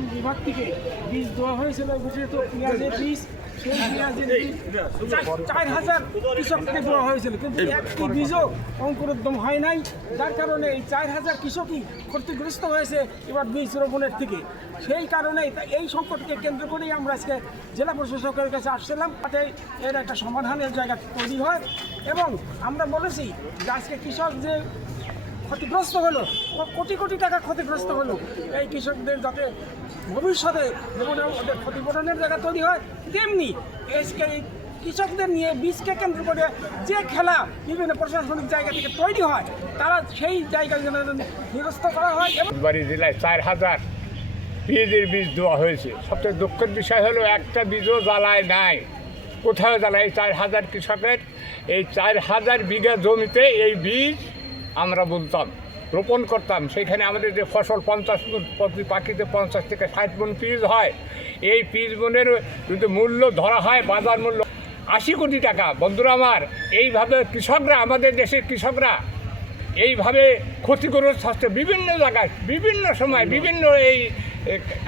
উৎপাদন বিভাগ থেকে বীজ দেওয়া হয়েছিল বিশেষত পেঁয়াজের বীজ সেই পেঁয়াজের বীজ চার- হাজার কৃষককে দেওয়া হয়েছিল। কিন্তু একটি বীজও অঙ্কুরোদ্যম হয় নাই যার কারণে এই চার হাজার কৃষকই ক্ষতিগ্রস্ত হয়েছে এবার বীজ রোপণের থেকে। সেই কারণে এই সংকটকে কেন্দ্র করেই আমরা আজকে জেলা প্রশাসকের কাছে আসছিলাম যাতে এর একটা সমাধানের জায়গা তৈরি হয়। এবং আমরা বলেছি যে আজকে কৃষক যে ক্ষতিগ্রস্ত হলো কোটি কোটি টাকা ক্ষতিগ্রস্ত হলো। এই কৃষকদের যাতে ভবিষ্যতে জীবনে ওদের ক্ষতিপূরণের জায়গা তৈরি হয়, তেমনি এই কৃষকদের নিয়ে বীজকে কেন্দ্র করে যে খেলা বিভিন্ন প্রশাসনিক জায়গা থেকে তৈরি হয়, তারা সেই জায়গায় যেন নিরস্ত করা হয় এবং জেলায় চার হাজার বীজের বীজ দেওয়া হয়েছে। সবচেয়ে দুঃখের বিষয় হলো, একটা বীজও জ্বালায় নাই। কোথাও জ্বালায় চার হাজার কৃষকের। এই চার হাজার বিঘা জমিতে এই বীজ আমরা বলতাম, রোপণ করতাম সেখানে আমাদের যে ফসল পঞ্চাশ প্রতি পাখিতে পঞ্চাশ থেকে ষাট মন পিস হয়। এই পিস মনের যদি মূল্য ধরা হয়, বাজার মূল্য আশি কোটি টাকা। বন্ধুরা আমার, এইভাবে কৃষকরা, আমাদের দেশের কৃষকরা এইভাবে ক্ষতিগ্রস্ত হচ্ছে বিভিন্ন জায়গায়, বিভিন্ন সময়, বিভিন্ন এই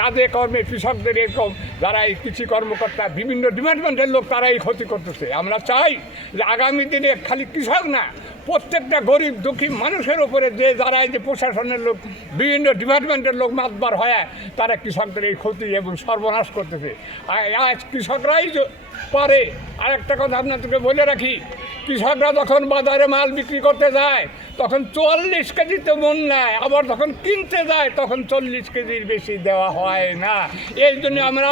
কাজে কর্মে কৃষকদের এরকম যারা এই কৃষি কর্মকর্তা, বিভিন্ন ডিপার্টমেন্টের লোক তারা এই ক্ষতি করতেছে। আমরা চাই যে আগামী দিনে খালি কৃষক না প্রত্যেকটা গরিব দুঃখী মানুষের উপরে যে যারা যে প্রশাসনের লোক, বিভিন্ন ডিপার্টমেন্টের লোক মাতবার হয় তারা কৃষকদের এই ক্ষতি এবং সর্বনাশ করতেছে। আজ কৃষকরাই পারে। আরেকটা কথা আপনাদেরকে বলে রাখি, কৃষকরা যখন বাজারে মাল বিক্রি করতে যায়, তখন চুয়াল্লিশ কেজিতে মন নেয়, আবার যখন কিনতে যায়, তখন চল্লিশ কেজির বেশি দেওয়া হয় না। এই জন্য আমরা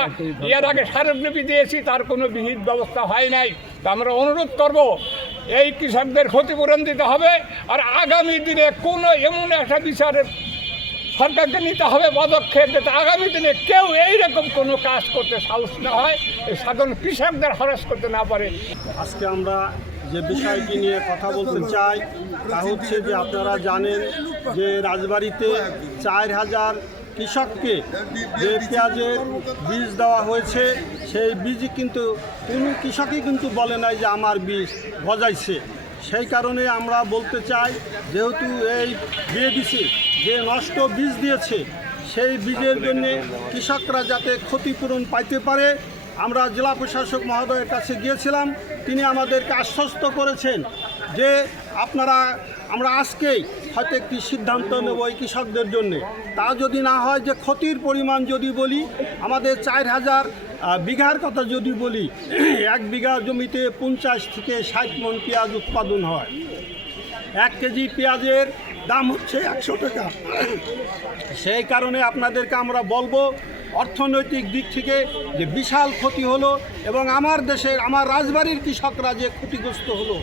এর আগে স্মারকলিপি দিয়েছি, তার কোনো বিহিত ব্যবস্থা হয় নাই। তা আমরা অনুরোধ করব এই কৃষকদের ক্ষতিপূরণ দিতে হবে আর আগামী দিনে কোনো এমন একটা বিচারের সরকারকে নিতে হবে পদক্ষেপ যাতে আগামী দিনে কেউ এইরকম কোনো কাজ করতে সাহস না হয়, এই সাধারণ কৃষকদের হরাস করতে না পারে। আজকে আমরা যে বিষয়টি নিয়ে কথা বলতে চাই, তা হচ্ছে যে আপনারা জানেন যে রাজবাড়িতে চার হাজার কৃষককে যে পেঁয়াজের বীজ দেওয়া হয়েছে, সেই বীজ কিন্তু কোনো কৃষকই কিন্তু বলে নাই যে আমার বীজ গজাইছে। সেই কারণে আমরা বলতে চাই, যেহেতু এই বিএডিসি যে নষ্ট বীজ দিয়েছে, সেই বীজের জন্য কৃষকরা যাতে ক্ষতিপূরণ পাইতে পারে, আমরা জেলা প্রশাসক মহোদয়ের কাছে গিয়েছিলাম। তিনি আমাদেরকে আশ্বস্ত করেছেন যে আপনারা আমরা আজকেই হয়তো একটি সিদ্ধান্ত নেব এই কৃষকদের জন্যে। তা যদি না হয় যে ক্ষতির পরিমাণ যদি বলি, আমাদের চার হাজার বিঘার কথা যদি বলি, এক বিঘা জমিতে পঞ্চাশ থেকে ষাট মন পেঁয়াজ উৎপাদন হয়। এক কেজি পেঁয়াজের দাম হচ্ছে একশো টাকা। সেই কারণে আপনাদেরকে আমরা বলব, অর্থনৈতিক দিক থেকে যে বিশাল ক্ষতি হলো এবং আমার দেশের, আমার রাজবাড়ির কৃষকরা যে ক্ষতিগ্রস্ত হলো,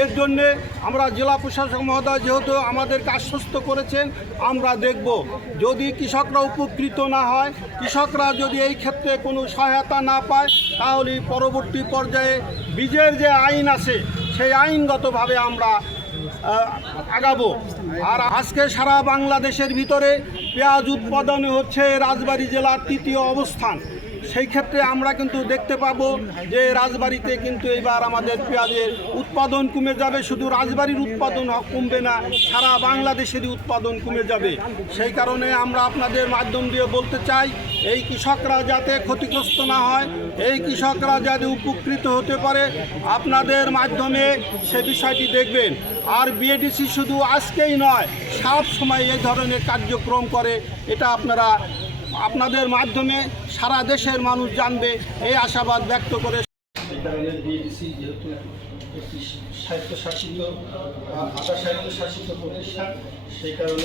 এর জন্যে আমরা জেলা প্রশাসক মহোদয় যেহেতু আমাদেরকে আশ্বস্ত করেছেন, আমরা দেখব যদি কৃষকরা উপকৃত না হয়, কৃষকরা যদি এই ক্ষেত্রে কোনো সহায়তা না পায় তাহলে পরবর্তী পর্যায়ে বীজের যে আইন আছে, সেই আইনগতভাবে আমরা আগাবো। আর আজকে সারা বাংলাদেশের ভিতরে পেঁয়াজ উৎপাদন হচ্ছে রাজবাড়ী জেলার তৃতীয় অবস্থান। সেই ক্ষেত্রে আমরা কিন্তু দেখতে পাব যে রাজবাড়িতে কিন্তু এবার আমাদের পেঁয়াজের উৎপাদন কমে যাবে। শুধু রাজবাড়ির উৎপাদন কমবে না, সারা বাংলাদেশেরই উৎপাদন কমে যাবে। সেই কারণে আমরা আপনাদের মাধ্যম দিয়ে বলতে চাই, এই কৃষকরা যাতে ক্ষতিগ্রস্ত না হয়, এই কৃষকরা যাতে উপকৃত হতে পারে, আপনাদের মাধ্যমে সে বিষয়টি দেখবেন। আর বিএডিসি শুধু আজকেই নয়, সব সময় এই ধরনের কার্যক্রম করে, এটা আপনারা আপনাদের মাধ্যমে সারা দেশের মানুষ জানবে এই আশাবাদ ব্যক্ত করে একটি স্বায়ত্তশাসিত আধা স্বায়ত্তশাসিত প্রতিষ্ঠান, সেই কারণে